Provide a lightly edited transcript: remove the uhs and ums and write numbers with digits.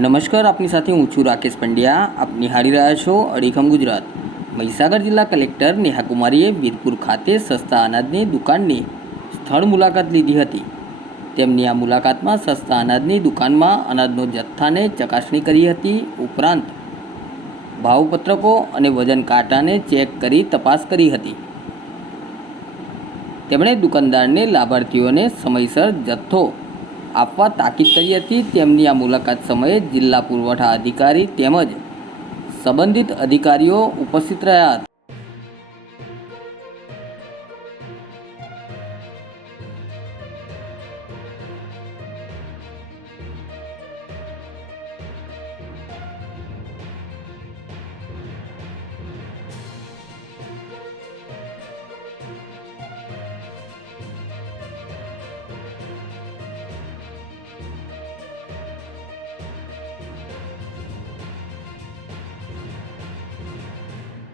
નમસ્કાર, આપની સાથે હું છું રાકેશ પંડ્યા. આપ નિહાળી રહ્યા છો અડીખમ ગુજરાત. મહીસાગર જિલ્લા કલેક્ટર નેહા કુમારીએ વીરપુર ખાતે સસ્તા અનાજની દુકાનની સ્થળ મુલાકાત લીધી હતી. તેમની આ મુલાકાતમાં સસ્તા અનાજની દુકાનમાં અનાજનો જથ્થાને ચકાસણી કરી હતી. ઉપરાંત ભાવપત્રકો અને વજન કાંટાને ચેક કરી તપાસ કરી હતી. તેમણે દુકાનદારને લાભાર્થીઓને સમયસર જથ્થો આપવા તાકીદ કરી હતી. તેમની આ મુલાકાત સમયે જિલ્લા પુરવઠા અધિકારી તેમજ સંબંધિત અધિકારીઓ ઉપસ્થિત રહ્યા હતા.